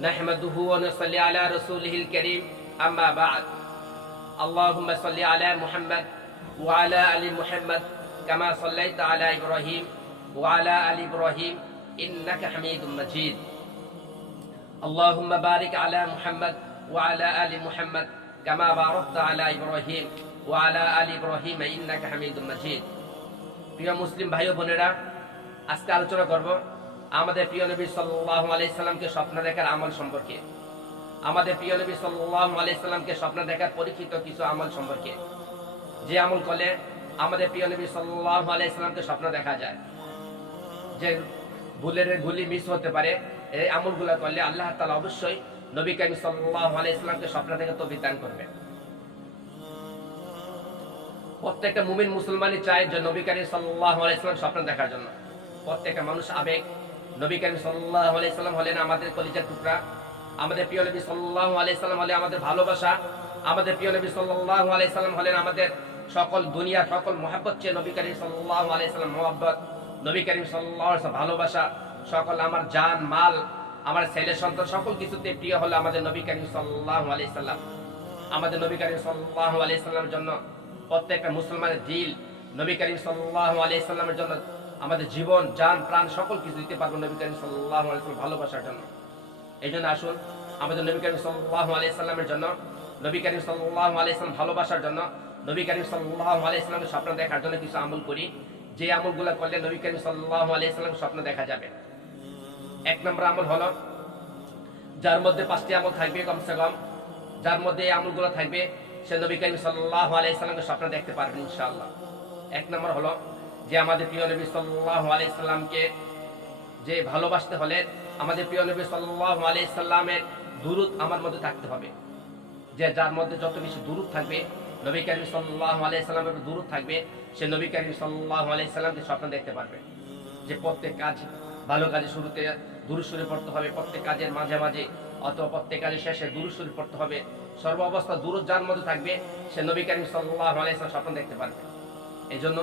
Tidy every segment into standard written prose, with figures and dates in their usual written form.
نحمده ونصلي على رسوله الكريم أما بعد اللهم صل على محمد وعلى آل محمد كما صليت على إبراهيم وعلى آل إبراهيم إنك حميد مجيد اللهم بارك على محمد وعلى آل محمد كما باركت على إبراهيم وعلى آل إبراهيم إنك حميد مجيد প্রিয় মুসলিম ভাই ও বোনেরা, আজকে আলোচনা করব আমাদের প্রিয় নবী সাল্লাল্লাহু আলাইহি সাল্লামকে স্বপ্ন দেখার আমল সম্পর্কে। আমাদের প্রিয় নবী সাল্লাল্লাহু আলাইহি সাল্লামকে স্বপ্ন দেখার পরীক্ষিত কিছু আমল সম্পর্কে, যে আমল করলে আমাদের প্রিয় নবী সাল্লাল্লাহু আলাইহি সাল্লামকে স্বপ্ন দেখা যায়, যে ভুলের গুলি মিস হতে পারে। এই আমলগুলো করলে আল্লাহ তাআলা অবশ্যই নবী করিম সাল্লাল্লাহু আলাইহি সাল্লামকে স্বপ্ন দেখে তৌফিক দান করবে। প্রত্যেকটা মুমিন মুসলমানই চায় যে নবী করিম সাল্লাল্লাহু আলাইহি সাল্লাম স্বপ্ন দেখার জন্য। প্রত্যেকটা মানুষ আবেগ। নবী করিম সাল্লাল্লাহু আলাইহি সাল্লাম হলেন আমাদের কলিজার টুকরা। আমাদের প্রিয় নবী সাল্লাল্লাহু আলাইহি সাল্লাম হলেন আমাদের ভালোবাসা। আমাদের প্রিয় নবী সাল্লাল্লাহু আলাইহি সাল্লাম হলেন আমাদের সকল দুনিয়া সকল মহব্বত চেয়ে নবী করিম সাল্লাল্লাহু আলাইহি সাল্লাম মহব্বত। নবী করিম সাল্লাল্লাহু আলাইহি সাল্লাম ভালোবাসা। সকল আমার জান মাল আমার ছেলে সন্তান সকল কিছুতে প্রিয় হলো আমাদের নবী করিম সাল্লাল্লাহু আলাইহি সাল্লাম। আমাদের নবী করিম সাল্লাল্লাহু আলাইহি সাল্লামের জন্য প্রত্যেকটা মুসলমানের দিল নবী করিম সাল্লাল্লাহু আলাইহি সাল্লামের জন্য আমাদের জীবন জান প্রাণ সকল কিছু দিতে পারবো নবী করিম সাল্লাল্লাহু আলাইহি সাল্লাম ভালোবাসার জন্য। এই জন্য আসুন আমাদের নবী করিম সাল্লাল্লাহু আলাইহি সাল্লামের জন্য, নবী করিম সাল্লাল্লাহু আলাইহি সাল্লাম ভালোবাসার জন্য, নবী করিম সাল্লাল্লাহু আলাইহি সাল্লামের স্বপ্ন দেখার জন্য কিছু আমল করি, যে আমলগুলো করলে নবী করিম সাল্লাল্লাহু আলাইহি সাল্লামের স্বপ্ন দেখা যাবে। এক নম্বর আমল হলো, যার মধ্যে 5টি আমল থাকবে কমসে কম, যার মধ্যে এই আমলগুলো থাকবে সে নবী করিম সাল্লাল্লাহু আলাইহি সাল্লামের স্বপ্ন দেখতে পারবে ইনশাআল্লাহ। এক নম্বর হলো যে আমাদের প্রিয় নবী সাল্লাল্লাহু আলাইহি সাল্লামকে যে ভালোবাসতে হলে আমাদের প্রিয় নবী সাল্লাল্লাহু আলাইহি সাল্লামের দুরূদ আমার মধ্যে থাকতে হবে। যে যার মধ্যে যত বেশি দুরূদ থাকবে, নবী করিম সাল্লাল্লাহু আলাইহি সাল্লামের দুরূদ থাকবে, সে নবী করিম সাল্লাল্লাহু আলাইহি সাল্লামকে স্বপ্ন দেখতে পারবে। যে প্রত্যেক কাজ ভালো কাজের শুরুতে দুরূদ শরীফ পড়তে হবে, প্রত্যেক কাজের মাঝে মাঝে অথবা প্রত্যেক কাজের শেষে দুরূদ শরীফ পড়তে হবে। সর্ব অবস্থা দুরূদ যার মধ্যে থাকবে সে নবী করিম সাল্লাল্লাহু আলাইহি সাল্লাম স্বপ্ন দেখতে পারবে। এই জন্য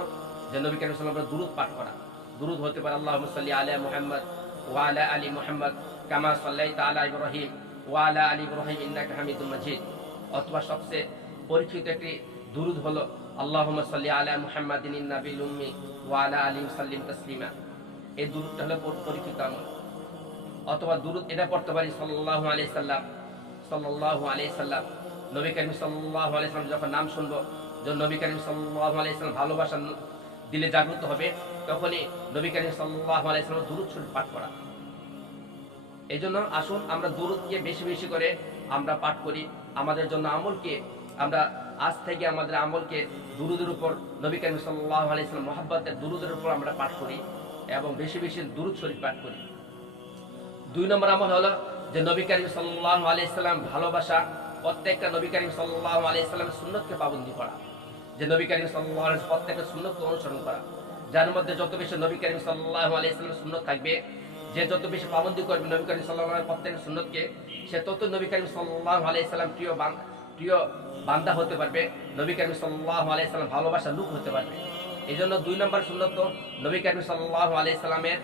যে নবী করিম সাল্লাল্লাহু আলাইহি সাল্লামের দুরূদ পাঠ করা। দুরূদ হতে পারে আল্লাহুম্মা সাল্লি আলা মুহাম্মদ ওয়া আলা আলি মুহাম্মদ কামা সাল্লাইতা আলা ইব্রাহিম ওয়া আলা আলি ইব্রাহিম ইন্নাকা হামিদুম মাজিদ। অথবা সবচেয়ে পরিচিত একটি দুরূদ হলো আল্লাহুম্মা সাল্লি আলা মুহাম্মাদিন নাবিয়্যিল উম্মি ওয়া আলা আলিহি সাল্লিম তাসলিমা। এই দুরূদটা হলো পরিচিত আমল। অথবা দুরূদ এটা পড়তে পারি সাল্লাল্লাহু আলাইহি সাল্লাম, সাল্লাল্লাহু আলাইহি সাল্লাম। নবী করিম সাল্লাল্লাহু আলাইহি সাল্লাম যখন নাম শুনবো, যখন নবী করিম সাল্লাল্লাহু আলাইহি সাল্লাম ভালোবাসা দিলে জাগ্রত হবে, তখনই নবী করিম সাল্লাল্লাহু আলাইহি সাল্লাম দুরূদ শরীফ পাঠ করা। এই জন্য আসুন আমরা দুরূদকে বেশি বেশি করে আমরা পাঠ করি। আমাদের জন্য আমলকে আমরা আজ থেকে আমাদের আমলকে দুরূদের উপর নবী করিম সাল্লাল্লাহু আলাইহি সাল্লাম মহব্বতের দুরূদের উপর আমরা পাঠ করি এবং বেশি বেশি দুরূদ শরীফ পাঠ করি। 2 নম্বর আমল হলো যে নবী করিম সাল্লাল্লাহু আলাইহি সাল্লাম ভালোবাসা, প্রত্যেকটা নবী করিম সাল্লাল্লাহু আলাইহি সাল্লামের সুন্নতকে পাবন্দি করা। যে নবী করিম সাল্লাল্লাহু আলাইহি সাল্লাম প্রত্যেকটা সুন্নতকে অনুসরণ করা। যার মধ্যে যত বেশি নবী করিম সাল্লাল্লাহু আলাইহি সাল্লামের সুন্নত থাকবে, যে যত বেশি পাবন্দি করবে নবী করিম সাল্লাল্লাহু আলাইহি প্রত্যেকটা সুন্নতকে, সে তত নবী করিম সাল্লাল্লাহু আলাইহি সাল্লাম প্রিয় বান্দা হতে পারবে। নবী করিম সাল্লাল্লাহু আলাইহি সাল্লাম ভালোবাসার লোক হতে পারবে। এই জন্য 2 নম্বর সুন্নত নবী করিম সাল্লাল্লাহু আলাইহি সাল্লামের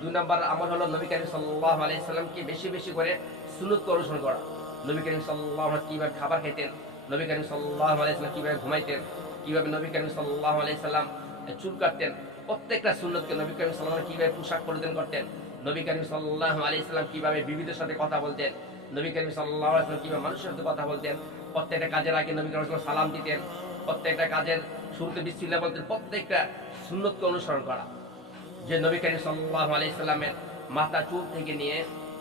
2 নম্বর আমল হলো নবী করিম সাল্লাল্লাহু আলাইহি সাল্লামকে বেশি বেশি করে সুন্নতকে অনুসরণ করা। নবী করিম সাল্লাল্লাহু আলাইহি কিভাবে খাবার খেতেন, নবী করিম সাল্লাল্লাহু আলাইহি সাল্লাম কিভাবে ঘুমাইতেন, কিভাবে নবী করিম সাল্লাল্লাহু আলাইহি সাল্লাম চুল কাটতেন, প্রত্যেকটা সুন্নতকে নবী করিম সাল্লাল্লাহু আলাইহি কিভাবে পোশাক পরিধান করতেন, নবী করিম সাল্লাল্লাহু আলাইহি সাল্লাম কিভাবে বিবিদের সাথে কথা বলতেন, নবী করিম সাল্লাল্লাহু আলাইহি সাল্লাম কিভাবে মানুষের সাথে কথা বলতেন, প্রত্যেকটা কাজের আগে নবী করিম সাল্লাল্লাহু আলাইহি সাল্লাম সালাম দিতেন, প্রত্যেকটা কাজের শুরুতে বিসমিল্লাহ বলতেন, প্রত্যেকটা সুন্নতকে অনুসরণ করা। যে নবী করিম সাল্লাল্লাহু আলাইহি সাল্লামের মাথা চুল থেকে নিয়ে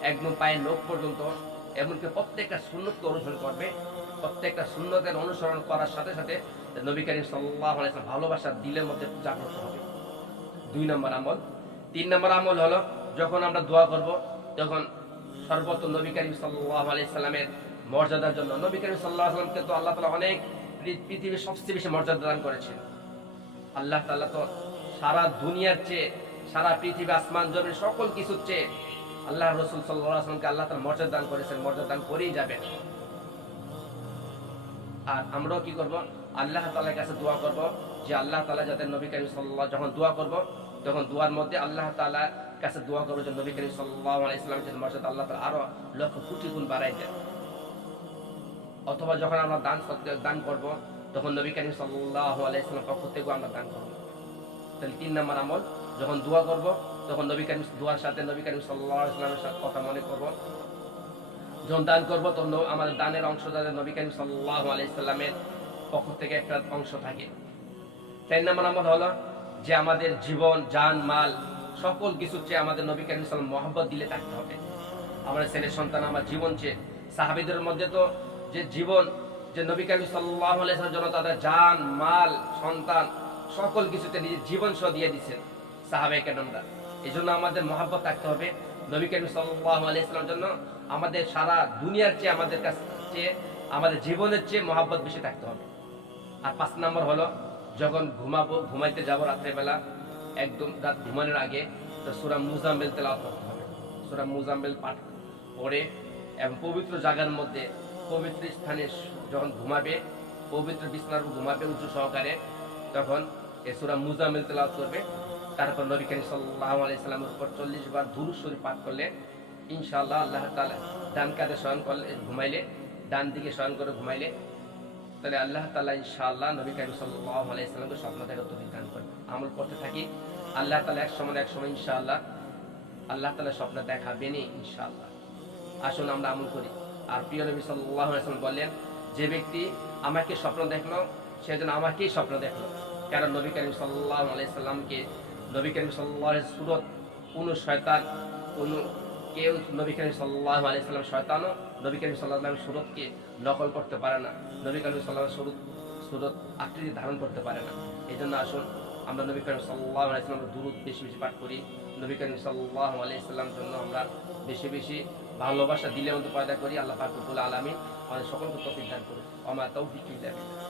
একদম পায়ের নখ পর্যন্ত এমনকি প্রত্যেকটা সুন্নতকে অনুসরণ করবে। প্রত্যেকটা সুন্নতের অনুসরণ করার সাথে সাথে নবী করিম সাল্লাল্লাহু আলাইহি সাল্লাম ভালোবাসা দিলের মধ্যে জাগ্রত হবে। 2 নম্বর আমল। 3 নম্বর আমল হলো যখন আমরা দোয়া করব, তখন সর্বপ্রথম নবী করিম সাল্লাল্লাহু আলাইহি সাল্লামের মর্যাদার জন্য, নবী করিম সাল্লাল্লাহু আলাইহি সাল্লামকে তো আল্লাহ তাআলা অনেক পৃথিবীর সবচেয়ে বেশি মর্যাদা দান করেছেন। আল্লাহ তাআলা তো সারা দুনিয়ার চেয়ে, সারা পৃথিবী আসমান জমিন সকল কিছুর চেয়ে আল্লাহ রাসূল সাল্লাল্লাহু আলাইহি ওয়াসাল্লামকে আল্লাহ তাআলা মর্যাদা দান করেছেন, মর্যাদা দান করেই যাবেন। আর আমরাও কি করব, আল্লাহ তাআলার কাছে দোয়া করব যে আল্লাহ তাআলা যাতে নবী করিম সাল্লাল্লাহু যখন দোয়া করব তখন দোয়ার মধ্যে আল্লাহ তাআলা কাছে দোয়া করবো যে নবী করিম সাল্লাল্লাহু আলাইহি ওয়াসাল্লামের জন্য মর্যাদা আল্লাহ তাআলা আরো লক্ষ কোটি গুণ বাড়াই দেন। অথবা যখন আমরা দান করব তখন নবী করিম সাল্লাল্লাহু আলাইহি ওয়াসাল্লাম পক্ষ থেকে আমরা দান করব। তাহলে 3 নম্বর আমল, যখন দোয়া করব তখন নবী করিম দোয়ার সাথে নবী করিম সাল্লাল্লাহু আলাইহি ওয়াসাল্লামের সাথে কথা মনে করব। যখন দান করব তখন আমাদের দানের অংশ যাতে নবী করিম সাল্লাল্লাহু আলাইহি ওয়াসাল্লামের পক্ষ থেকে একটা অংশ থাকে। 4 নম্বর আমল হলো যে আমাদের জীবন, জান, মাল সকল কিছুর চেয়ে আমাদের নবী করিম সাল্লাল্লাহু আলাইহি ওয়াসাল্লাম মহব্বত দিলে থাকতে হবে। আমাদের ছেলে সন্তান, আমার জীবন চেয়ে, সাহাবীদের মধ্যে তো যে জীবন, যে নবী করিম সাল্লাল্লাহু আলাইহি ওয়াসাল্লামের জন্য তাদের জান, মাল, সন্তান সকল কিছুতে নিজের জীবন সহ দিয়ে দিয়েছেন সাহাবায়ে কেরামরা। এই জন্য আমাদের মহব্বত থাকতে হবে নবী করিম সাল্লাল্লাহু আলাইহি ওয়াসাল্লামের জন্য। আমাদের সারা দুনিয়ার চেয়ে, আমাদের কাছে চেয়ে, আমাদের জীবনের চেয়ে মহব্বত বেশি থাকতে হবে। আর 5 নম্বর হলো যখন ঘুমাইতে যাব রাত্রেবেলা, একদম রাত ঘুমানোর আগে তো সূরা মুজাম্মিল তেলাওয়াত করতে হবে। সূরা মুজাম্মিল পাঠ পড়ে এবং পবিত্র জায়গার মধ্যে, পবিত্র স্থানে যখন ঘুমাবে, পবিত্র বিছানার উপর ঘুমাবে উঁচু সহকারে, তখন এই সূরা মুজাম্মিল তেলাওয়াত করবে। তারপর নবী করিম সাল্লাল্লাহু আলাইহি ওয়াসাল্লামের উপর 40 বার দুরূদ শরীফ পাঠ করলে ইনশাআল্লাহ আল্লাহ তাআলা ডান কাঁধে শয়ন করলে, ঘুমাইলে, ডান দিকে শয়ন করে ঘুমাইলে, তাহলে আল্লাহ তাআলা ইনশাআল্লাহ নবী করিম সাল্লাল্লাহু আলাইহি ওয়াসাল্লামকে স্বপ্ন দেখার তৌফিক দান করবেন। আমল করতে থাকি, আল্লাহ তাআলা এক সময় ইনশাআল্লাহ আল্লাহ তাআলা স্বপ্ন দেখাবেনই ইনশাআল্লাহ। আসুন আমরা আমল করি। আর প্রিয় নবী সাল্লাল্লাহু আলাইহি ওয়াসাল্লাম বললেন, যে ব্যক্তি আমাকে স্বপ্ন দেখলো সে যেন আমাকেই স্বপ্ন দেখলো। কারণ নবী করিম সাল্লাল্লাহু আলাইহি ওয়াসাল্লামকে, নবী করিম সাল্লাল্লাহু আলাইহি সুরত কোনো শয়তান, কোনো কেউ নবী করিম সাল্লাল্লাহু আলাইহি ওয়াসাল্লাম শয়তানও নবী করিম সাল্লাল্লাহু আলাইহি সুরতকে নকল করতে পারে না, নবী করিম সাল্লাল্লাহু আলাইহি সুরত আকৃতি ধারণ করতে পারে না। এই জন্য আসুন আমরা নবী করিম সাল্লাল্লাহু আলাইহি ওয়াসাল্লামের দুরূদ বেশি বেশি পাঠ করি। নবী করিম সাল্লাল্লাহু আলাইহি ওয়াসাল্লামের জন্য আমরা বেশি বেশি ভালোবাসা দিলের মধ্যে পয়দা করি। আল্লাহ পাক রব্বুল আলামিন আমাদের সকলকে তৌফিক দান করুন। ওয়া মা তাওফীকি ইল্লা বিল্লাহ।